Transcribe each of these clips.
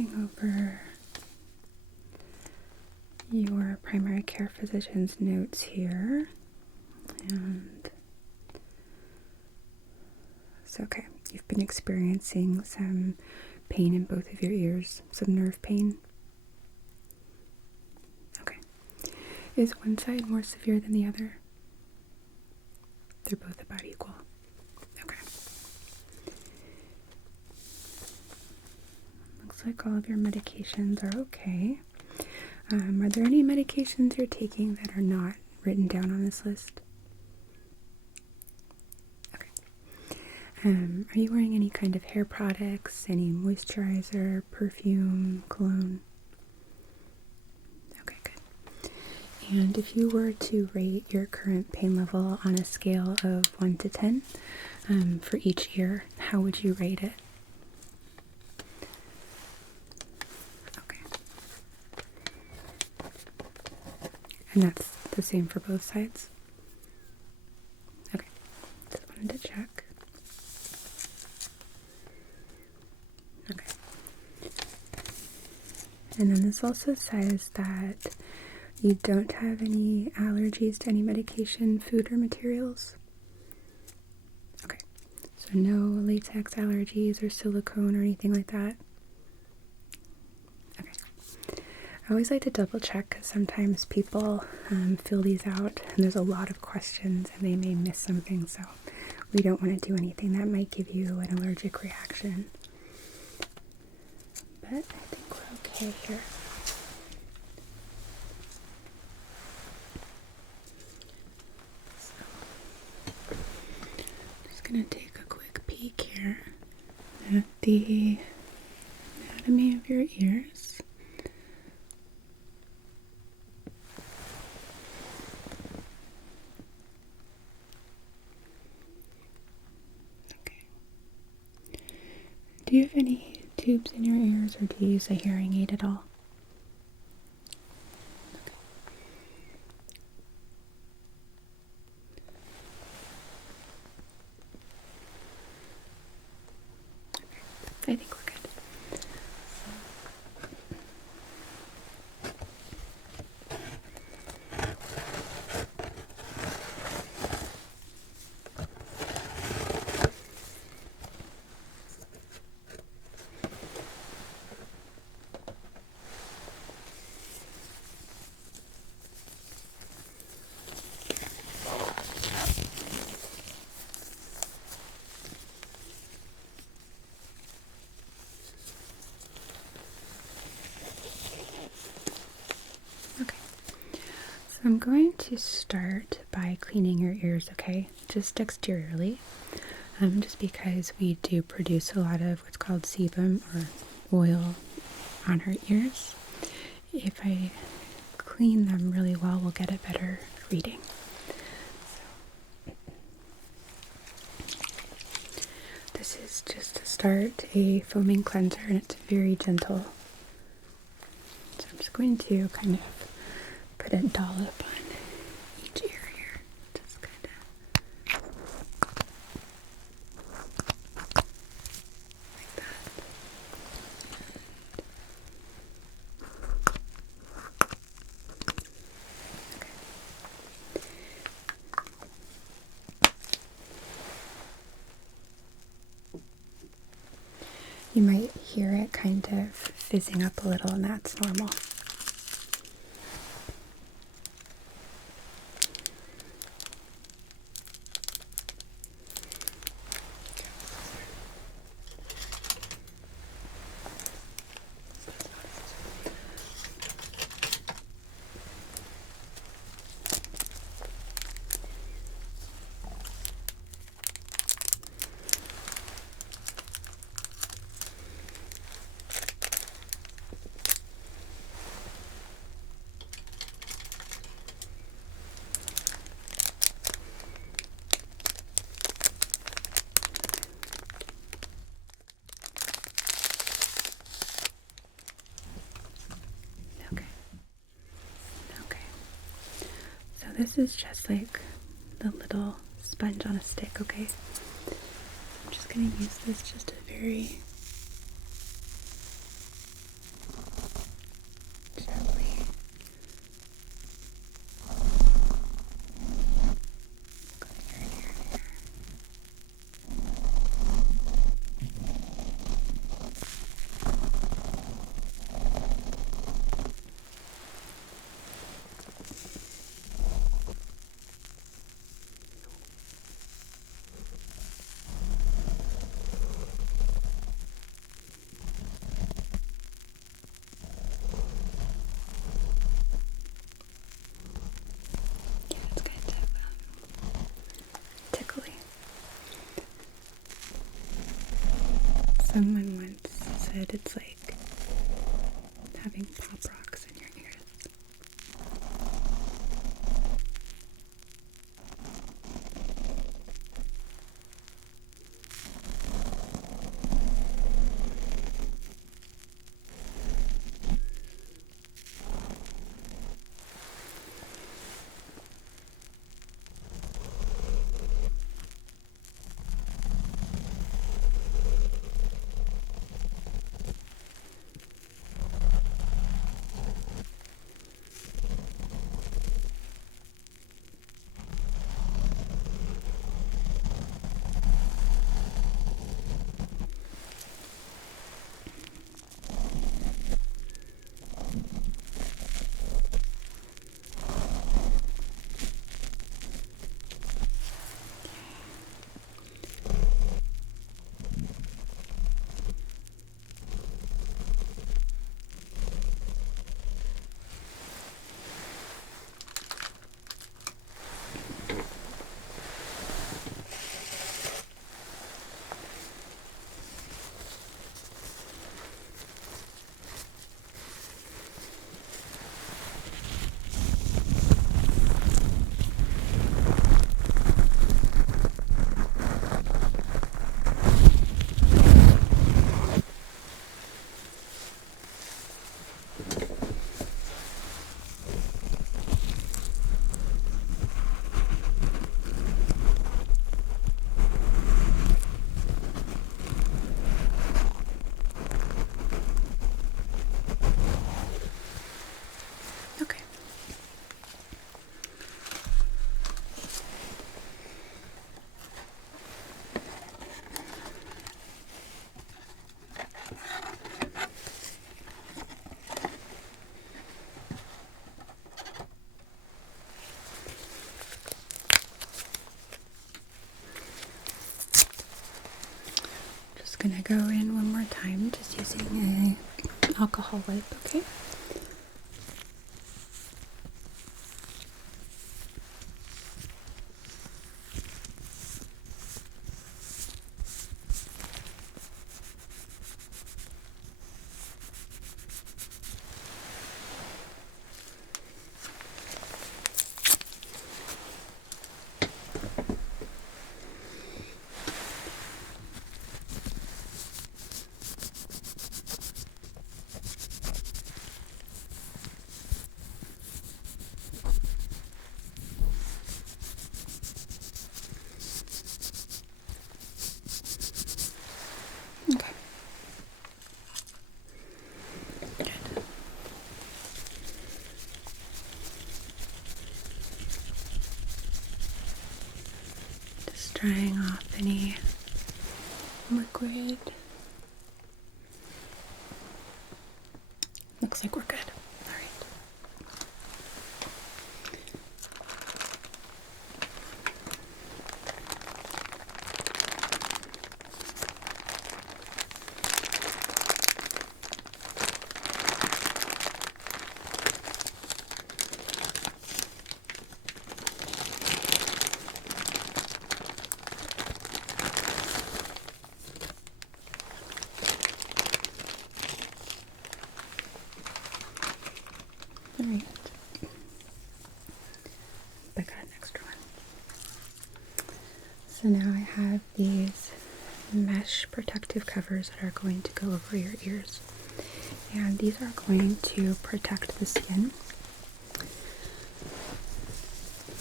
looking over your primary care physician's notes here, and it's okay. You've been experiencing some pain in both of your ears, some nerve pain. Okay. Is one side more severe than the other? They're both about equal. Okay. Looks like all of your medications are okay. Are there any medications you're taking that are not written down on this list? Okay. Are you wearing any kind of hair products, any moisturizer, perfume, cologne? Okay, good. And if you were to rate your current pain level on a scale of 1 to 10 for each ear, how would you rate it? And that's the same for both sides? Okay, just wanted to check. Okay. And then this also says that you don't have any allergies to any medication, food, or materials? Okay, so no latex allergies or silicone or anything like that? Okay. I always like to double check because sometimes people fill these out and there's a lot of questions and they may miss something, so we don't want to do anything that might give you an allergic reaction. But I think we're okay here. So, I'm just going to take a quick peek here at the anatomy of your ears. Do you have any tubes in your ears, or do you use a hearing aid at all? Okay. I think we're good. I'm going to start by cleaning your ears, okay? Just exteriorly. Just because we do produce a lot of what's called sebum or oil on our ears. If I clean them really well, we'll get a better reading. This is just to start a foaming cleanser, and it's very gentle. So I'm just going to kind of put a dollop on each ear here. Just kind of like that. You might hear it kind of fizzing up a little, and that's normal. This is just like the little sponge on a stick, okay? I'm just going to use this just a very Someone once said it's like having pop rocks in your ears. Gonna go in one more time, just using a alcohol wipe, okay? Okay. Good. Just drying off any liquid. Looks like we're good. All right. Alright. I got an extra one. So now I have these mesh protective covers that are going to go over your ears. And these are going to protect the skin.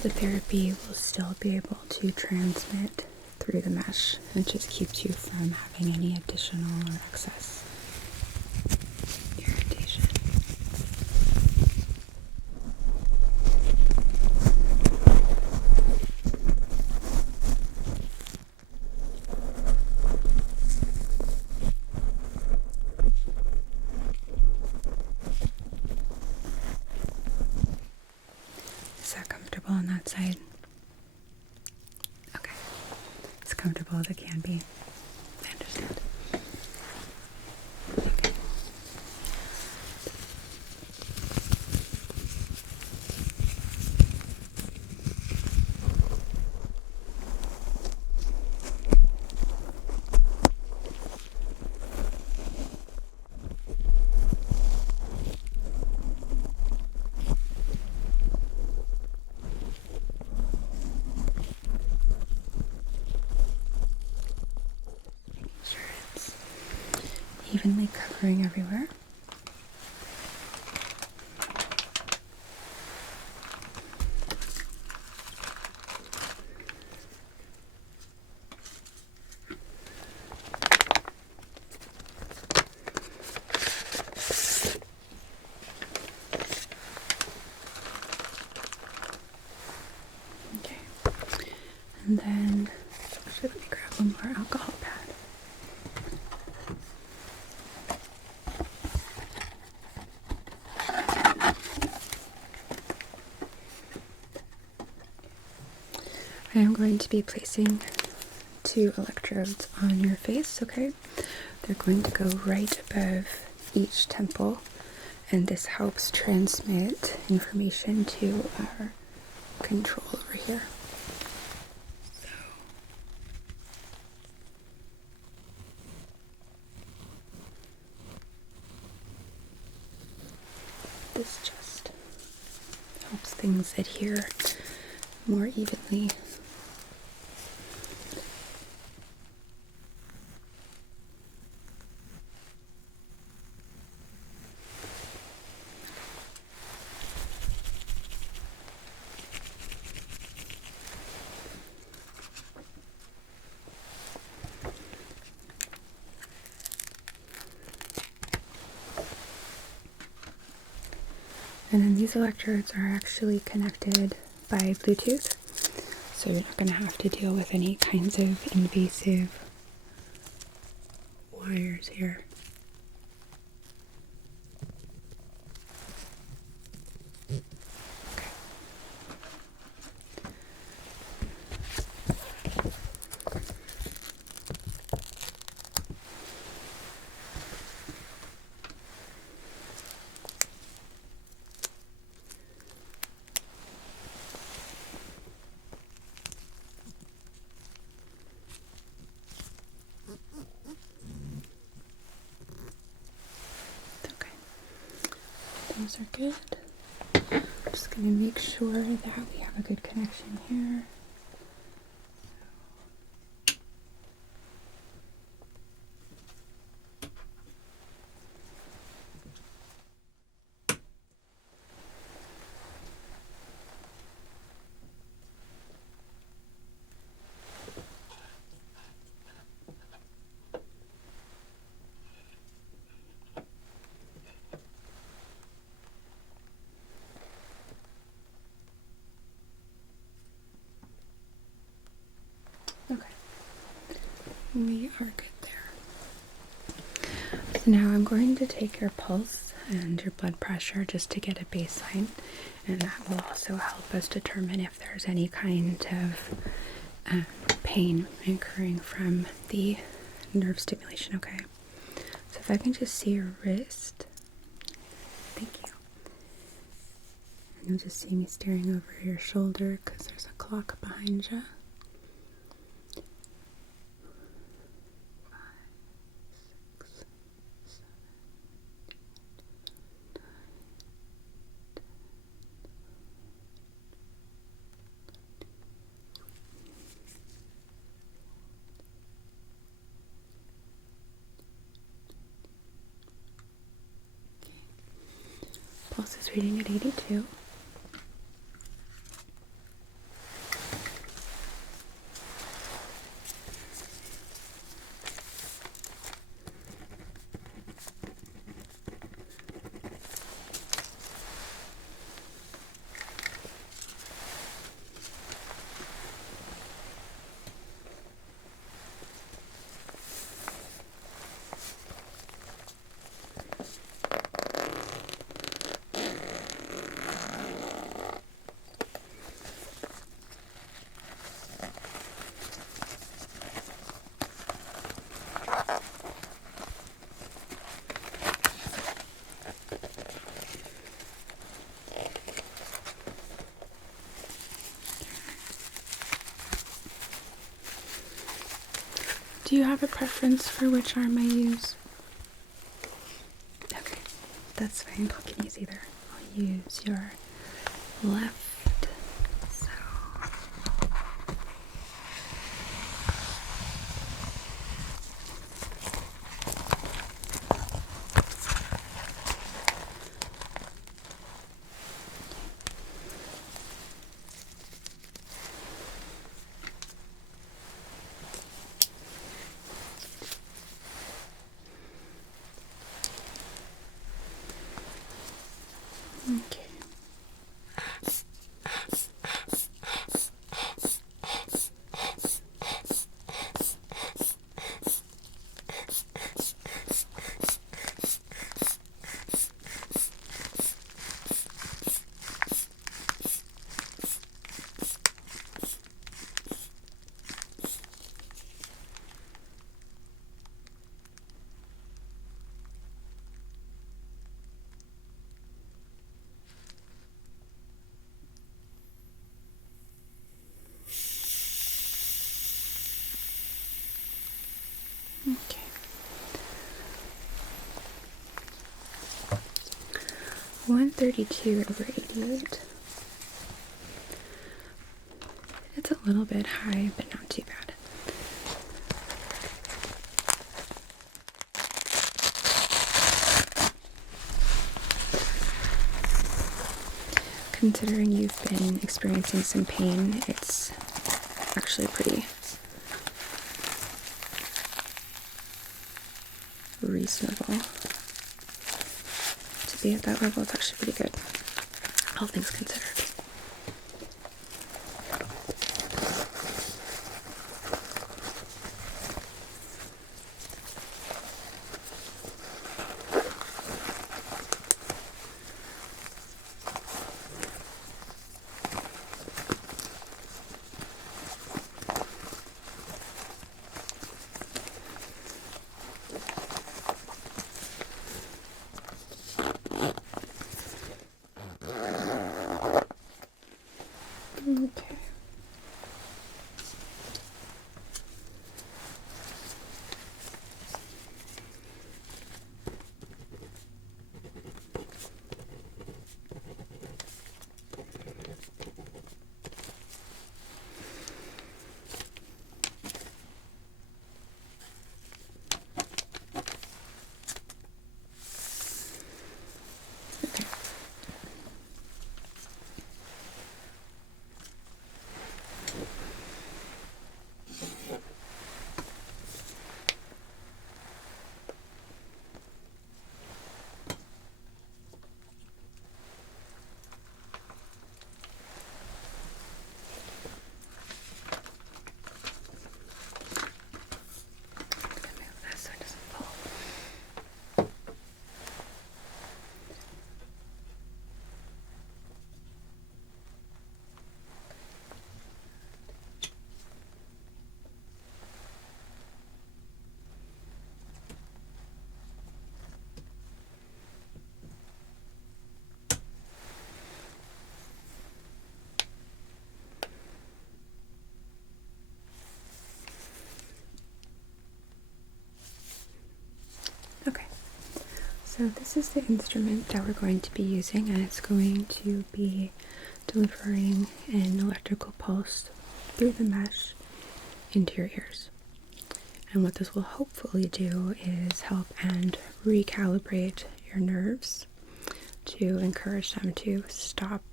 The therapy will still be able to transmit through the mesh. It just keeps you from having any additional or excess irritation. Is that comfortable on that side? Okay. As comfortable as it can be. I understand. Okay. evenly covering everywhere. Okay, and then actually let me grab one more alcohol pad. I am going to be placing 2 electrodes on your face, okay? They're going to go right above each temple, and this helps transmit information to our control over here. So, this just helps things adhere more evenly. And then these electrodes are actually connected by Bluetooth, so you're not going to have to deal with any kinds of invasive wires here. Okay. Okay, those are good. I'm just going to make sure that we have a good connection here. Okay, we are good there. So now I'm going to take your pulse and your blood pressure just to get a baseline, and that will also help us determine if there's any kind of pain occurring from the nerve stimulation, okay? So if I can just see your wrist, thank you. And you'll just see me staring over your shoulder because there's a clock behind you. 5, 6, 7, 8, 9, 10. Pulse is reading at 82. Do you have a preference for which arm I use? Okay, that's fine. I can use either. I'll use your left. So. Okay. Okay. 132/88. It's a little bit high, but not too bad. Considering you've been experiencing some pain, it's actually pretty reasonable to be at that level. It's actually pretty good, all things considered. Okay. Okay, so this is the instrument that we're going to be using, and it's going to be delivering an electrical pulse through the mesh into your ears. And what this will hopefully do is help and recalibrate your nerves to encourage them to stop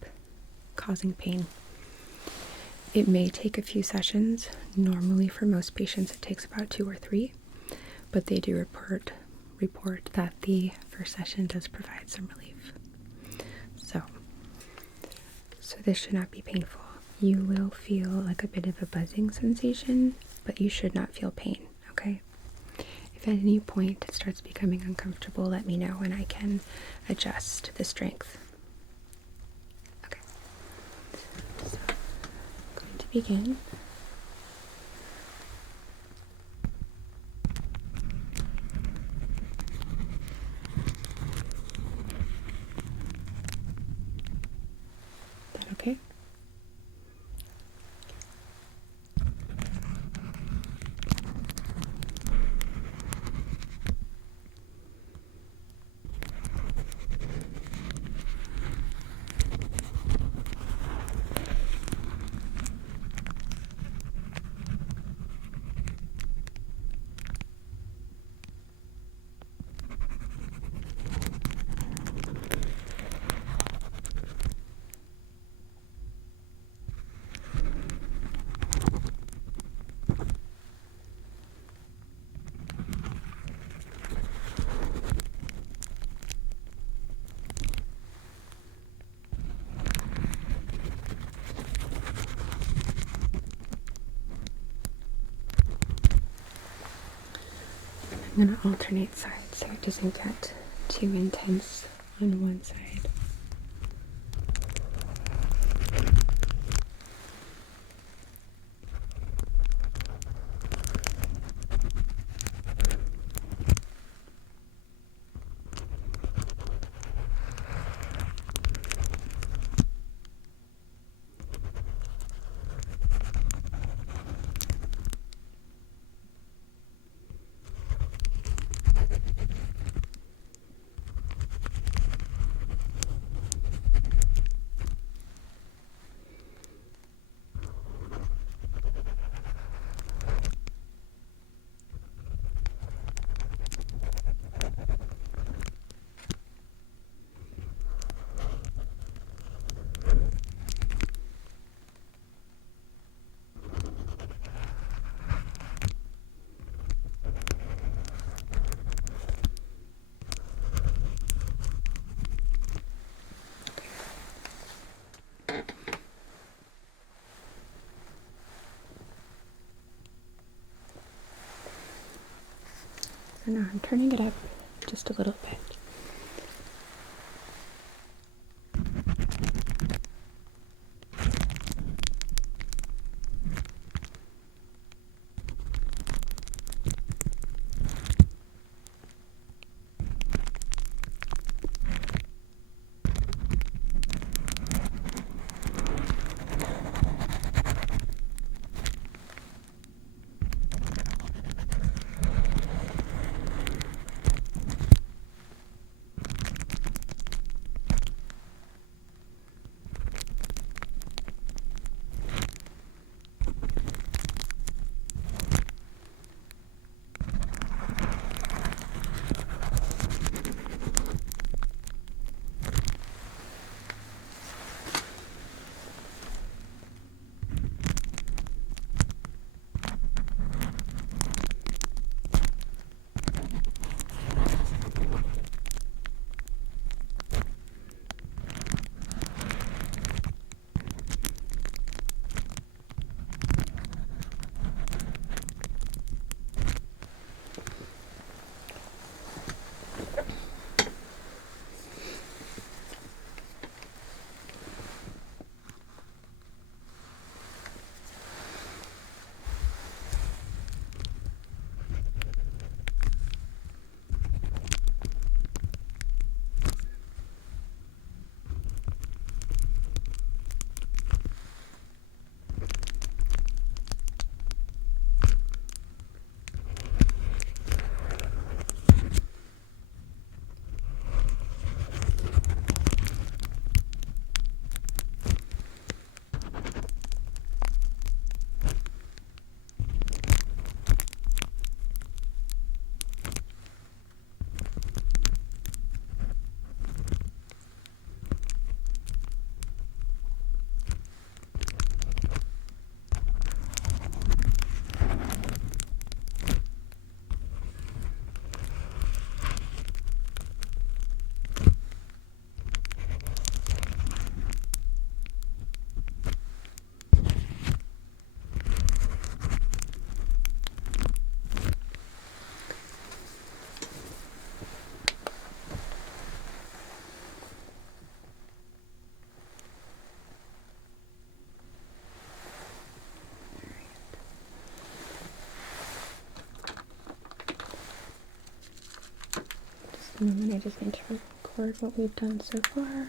causing pain. It may take a few sessions. Normally for most patients it takes about 2 or 3, but they do report that the first session does provide some relief. So this should not be painful. You will feel like a bit of a buzzing sensation, but you should not feel pain, okay? If at any point it starts becoming uncomfortable, let me know and I can adjust the strength. Okay, so I'm going to begin. Is that okay? I'm going to alternate sides so it doesn't get too intense on one side. So now I'm turning it up just a little bit. And then I just need to record what we've done so far.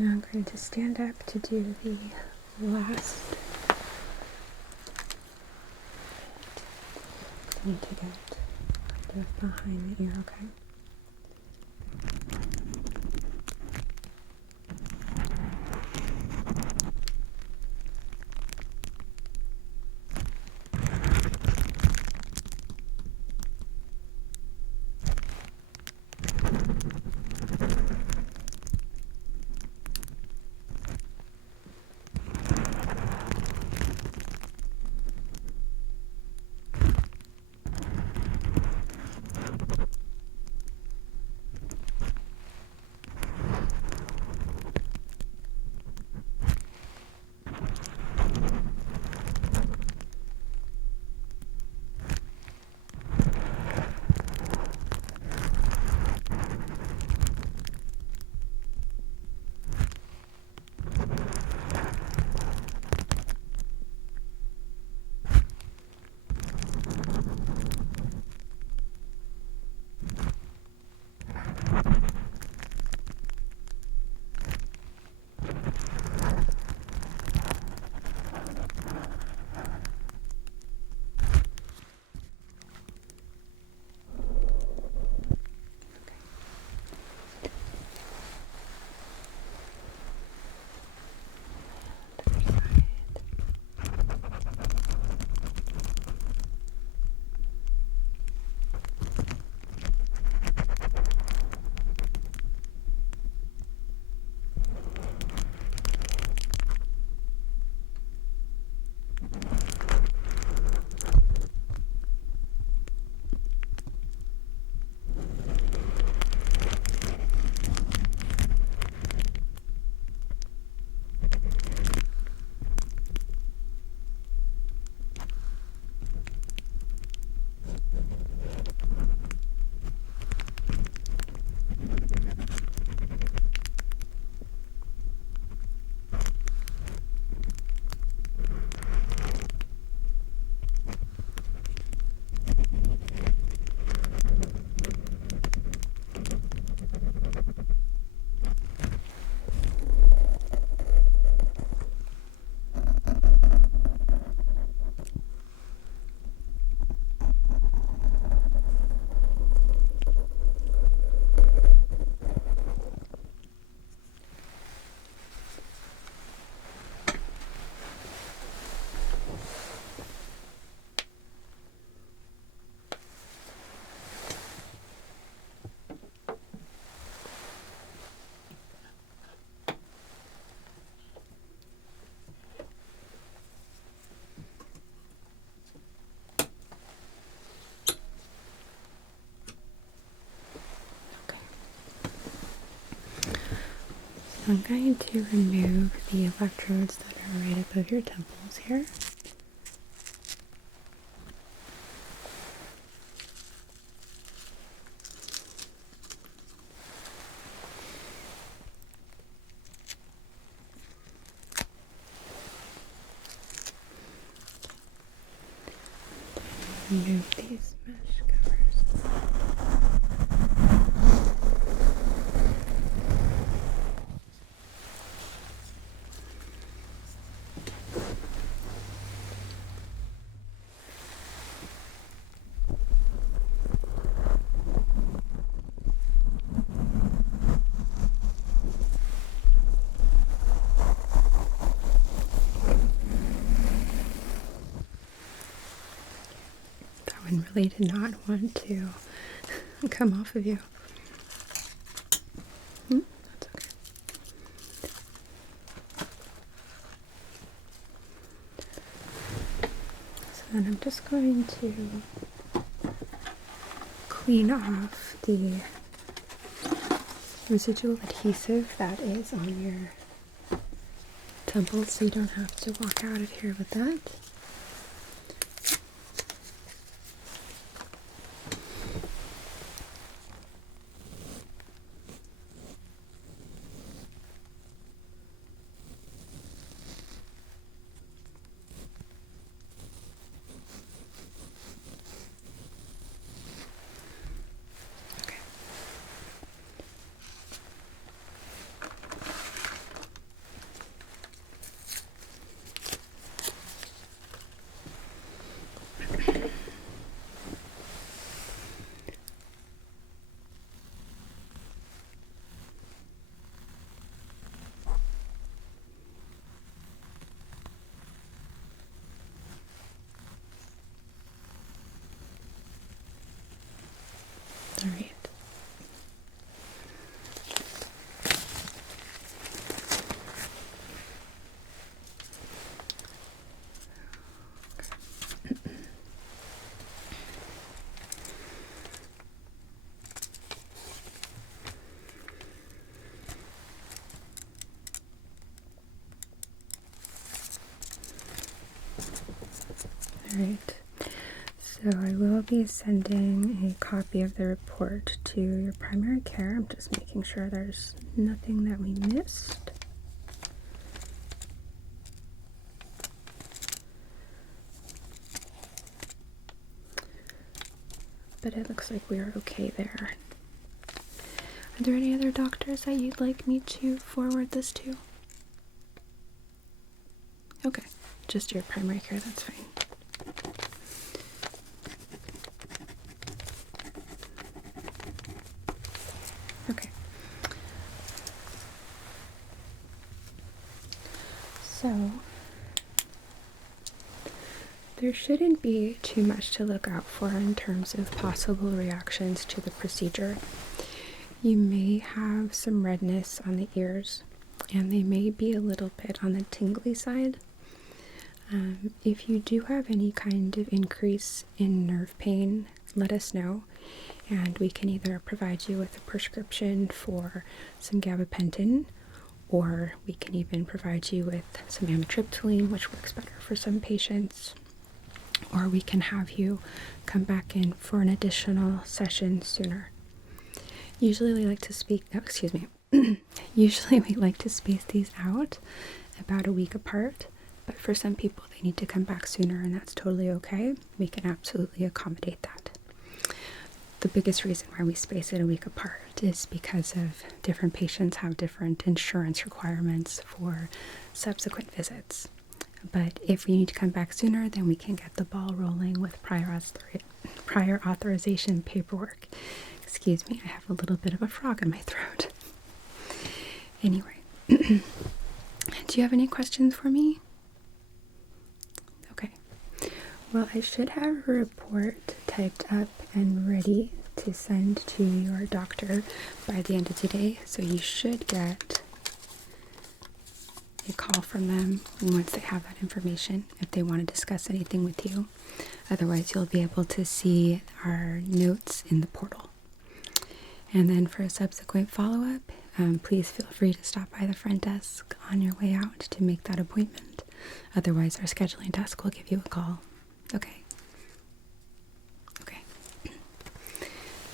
Now I'm going to stand up to do the last bit. I need to get a bit behind the ear, okay? I'm going to remove the electrodes that are right above your temples here. Remove these mesh covers. That one really did not want to come off of you. That's okay. So then I'm just going to clean off the residual adhesive that is on your temples so you don't have to walk out of here with that. All right. Alright, so I will be sending a copy of the report to your primary care. I'm just making sure there's nothing that we missed. But it looks like we are okay there. Are there any other doctors that you'd like me to forward this to? Okay, just your primary care, that's fine. Okay. So, there shouldn't be too much to look out for in terms of possible reactions to the procedure. You may have some redness on the ears, and they may be a little bit on the tingly side. If you do have any kind of increase in nerve pain, let us know, and we can either provide you with a prescription for some gabapentin, or we can even provide you with some amitriptyline, which works better for some patients, or we can have you come back in for an additional session sooner. Usually we like to Usually we like to space these out about a week apart, but for some people they need to come back sooner, and that's totally okay. We can absolutely accommodate that. The biggest reason why we space it a week apart is because of different patients have different insurance requirements for subsequent visits. But if we need to come back sooner, then we can get the ball rolling with prior authorization paperwork. Excuse me, I have a little bit of a frog in my throat. Anyway, do you have any questions for me? Okay. Well, I should have a report typed up and ready to send to your doctor by the end of today, so you should get a call from them once they have that information if they want to discuss anything with you. Otherwise, you'll be able to see our notes in the portal. And then for a subsequent follow-up, please feel free to stop by the front desk on your way out to make that appointment. Otherwise, our scheduling desk will give you a call. Okay. Okay.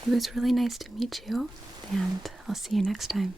It was really nice to meet you, and I'll see you next time.